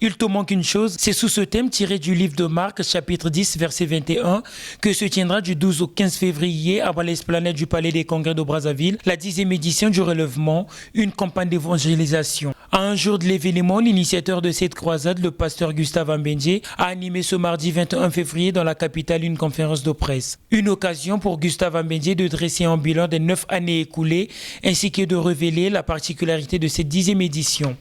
Il te manque une chose, c'est sous ce thème tiré du livre de Marc, chapitre 10, verset 21, que se tiendra du 12 au 15 février à l'esplanade du Palais des Congrès de Brazzaville, la 10e édition du Relèvement, une campagne d'évangélisation. À un jour de l'événement, l'initiateur de cette croisade, le pasteur Gustave Ambendje, a animé ce mardi 21 février dans la capitale une conférence de presse. Une occasion pour Gustave Ambendje de dresser un bilan des 9 années écoulées, ainsi que de révéler la particularité de cette 10e édition.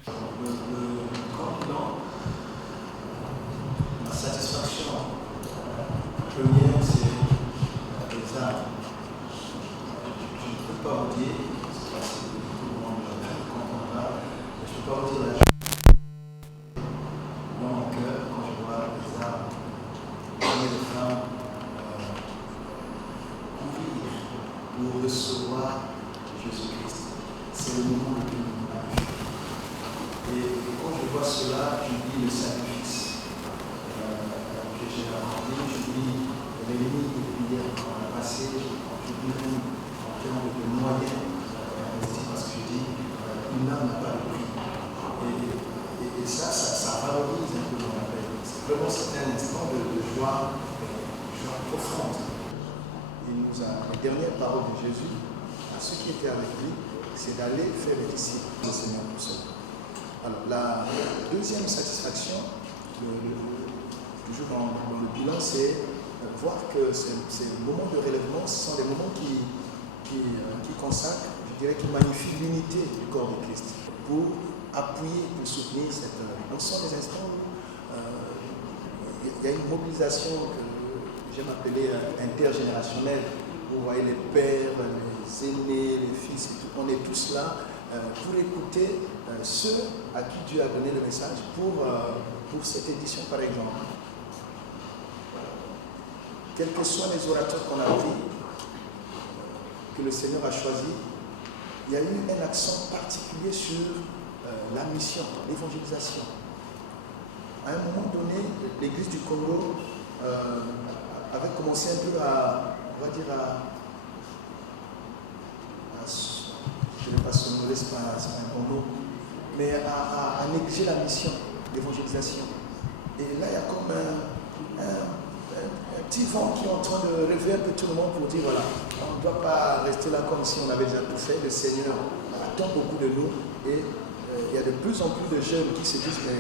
Première, c'est les armes. Je ne peux pas vous dire, c'est parce que tout le monde comprendra, je ne peux pas vous dire la chose dans mon cœur quand je vois les armes, et les femmes courir pour recevoir Jésus-Christ. C'est le moment le plus magnifique. Et quand je vois cela, je vis le sacrifice que j'ai rendu, je vis les limites de prière qu'on a passées, je vis même en termes de moyens investis, parce que je dis, une âme n'a pas de prix. Et ça valorise un peu mon appel. Vraiment, c'était un instant de joie profonde. Les dernières paroles de Jésus, à ceux qui étaient avec lui, c'est d'aller faire les disciples du Seigneur tout seul. Alors, la deuxième satisfaction, toujours dans le bilan, c'est voir que ces moments de relèvement, ce sont des moments qui consacrent, je dirais, qui magnifient l'unité du corps de Christ pour appuyer, pour soutenir cette œuvre. Donc, ce sont des instants où il y a une mobilisation que j'aime appeler intergénérationnelle. Vous voyez les pères, les aînés, les fils, on est tous là pour écouter ceux à qui Dieu a donné le message pour cette édition, par exemple. Quels que soient les orateurs qu'on a pris, que le Seigneur a choisi, il y a eu un accent particulier sur la mission, l'évangélisation. À un moment donné, l'Église du Congo avait commencé un peu on va dire je ne vais pas sonner, c'est pas un bon mot, mais à négliger la mission, l'évangélisation. Et là, il y a comme un petit vent qui est en train de réveiller un peu tout le monde pour dire, voilà, on ne doit pas rester là comme si on avait déjà tout fait. Le Seigneur attend beaucoup de nous et il y a de plus en plus de jeunes qui se disent, mais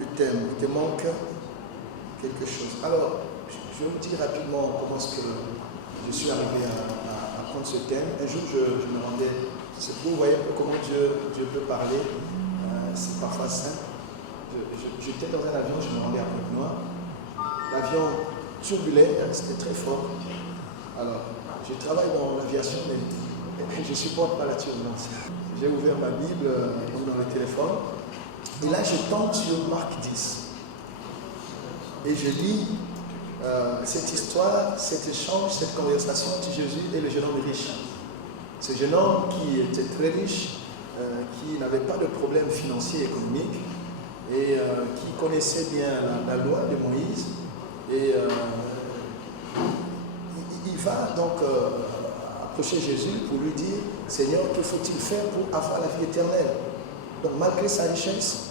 il te manque quelque chose. Alors, je vais vous dire rapidement comment est-ce que je suis arrivé à prendre ce thème. Un jour, je me rendais, c'est pour vous voyez un peu comment Dieu peut parler. C'est parfois simple. J'étais dans un avion, je me rendais à Pointe-Noire. L'avion turbulait, c'était très fort. Alors, je travaille dans l'aviation, mais je ne supporte pas la turbulence. J'ai ouvert ma Bible dans le téléphone, et là je tombe sur Marc 10. Et je lis cette histoire, cet échange, cette conversation entre Jésus et le jeune homme riche. Ce jeune homme qui était très riche, qui n'avait pas de problème financier et économique, et qui connaissait bien la loi de Moïse. Et il va donc approcher Jésus pour lui dire, Seigneur, que faut-il faire pour avoir la vie éternelle? Donc malgré sa richesse,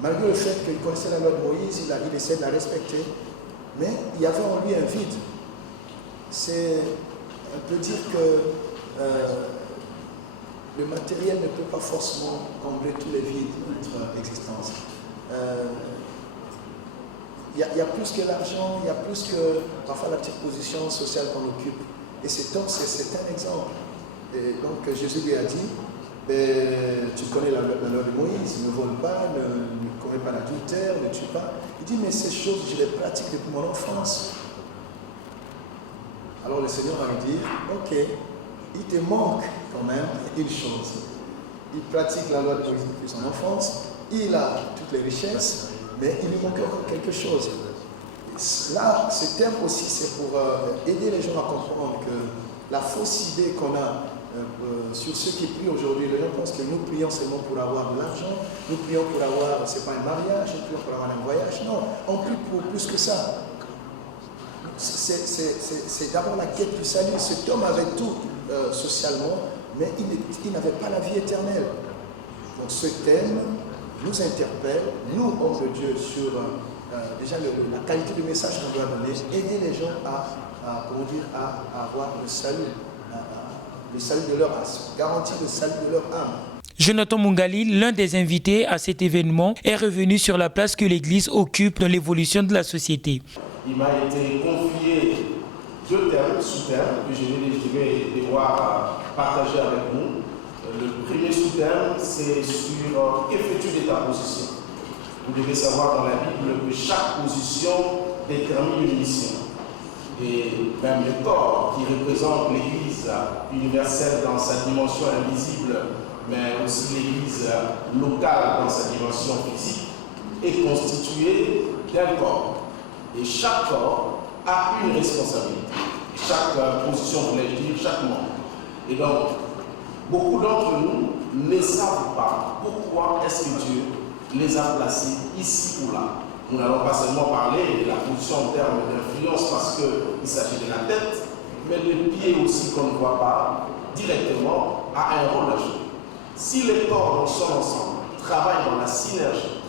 malgré le fait qu'il connaissait la loi de Moïse, il essaie de la respecter, mais il y avait en lui un vide. On peut dire que le matériel ne peut pas forcément combler tous les vides de notre existence. Il y a plus que l'argent, il y a plus que parfois la petite position sociale qu'on occupe. Et cet homme, c'est un exemple. Et donc Jésus lui a dit, tu connais la loi de Moïse, ne vole pas, ne commets pas l'adultère, ne tue pas. Il dit, mais ces choses, je les pratique depuis mon enfance. Alors le Seigneur va lui dire, ok, il te manque quand même une chose. Il pratique la loi de Moïse depuis son enfance, il a toutes les richesses, mais il lui manque encore quelque chose. Là, ce terme aussi, c'est pour aider les gens à comprendre que la fausse idée qu'on a sur ceux qui prient aujourd'hui, les gens pensent que nous prions seulement pour avoir de l'argent, nous prions pour avoir, c'est pas un mariage, nous prions pour avoir un voyage. Non, on prie pour plus que ça. C'est d'abord la quête du salut. Cet homme avait tout socialement, mais il n'avait pas la vie éternelle. Donc ce thème nous interpelle, nous, hommes de Dieu, sur déjà la qualité du message qu'on doit donner, aider les gens à avoir le salut de leur âme, garantir le salut de leur âme. Jonathan Mungali, l'un des invités à cet événement, est revenu sur la place que l'Église occupe dans l'évolution de la société. Il m'a été confié 2 termes, sous-termes, que je vais devoir partager avec vous. Le premier sous-terme, c'est sur que fais-tu de ta position. Vous devez savoir dans la Bible que chaque position détermine une mission. Et même le corps qui représente l'Église universelle dans sa dimension invisible, mais aussi l'Église locale dans sa dimension physique, est constitué d'un corps. Et chaque corps a une responsabilité. Chaque position, voulais-je dire, chaque membre. Et donc, beaucoup d'entre nous ne savent pas pourquoi est-ce que Dieu les a placés ici ou là. Nous n'allons pas seulement parler de la position en termes d'influence parce qu'il s'agit de la tête, mais le pied aussi qu'on ne voit pas directement a un rôle à jouer. Si les corps dans son ensemble travaillent dans la synergie,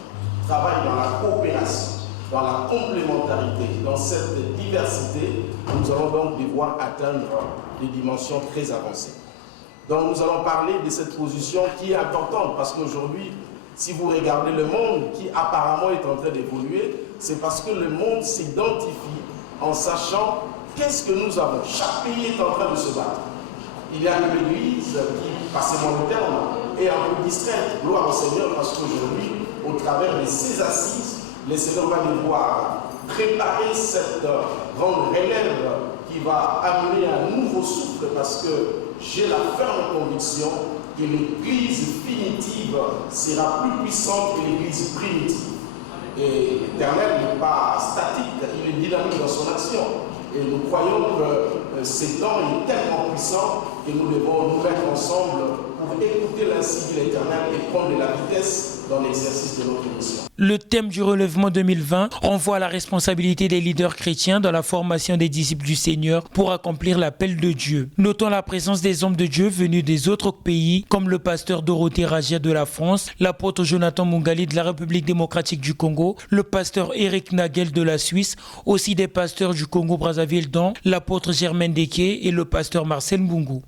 travaillent dans la coopération, dans la complémentarité, dans cette diversité, nous allons donc devoir atteindre des dimensions très avancées. Donc nous allons parler de cette position qui est importante parce qu'aujourd'hui, si vous regardez le monde qui apparemment est en train d'évoluer, c'est parce que le monde s'identifie en sachant qu'est-ce que nous avons. Chaque pays est en train de se battre. Il y a que l'Église qui, passez-moi le terme, est un peu distraite. Gloire au Seigneur parce qu'aujourd'hui, au travers de ces assises, le Seigneur va devoir préparer cette grande relève qui va amener un nouveau souffle parce que j'ai la ferme conviction que l'Église finitive sera plus puissante que l'Église primitive. Et l'Éternel n'est pas statique, il est dynamique dans son action. Et nous croyons que ce temps est tellement puissant que nous devons nous mettre ensemble pour écouter l'insigne de l'Éternel et prendre de la vitesse dans l'exercice de notre mission. Le thème du relèvement 2020 renvoie à la responsabilité des leaders chrétiens dans la formation des disciples du Seigneur pour accomplir l'appel de Dieu. Notons la présence des hommes de Dieu venus des autres pays, comme le pasteur Dorothée Ragia de la France, l'apôtre Jonathan Mungali de la République démocratique du Congo, le pasteur Eric Nagel de la Suisse, aussi des pasteurs du Congo-Brazzaville dont l'apôtre Germaine Deke et le pasteur Marcel Mbungu.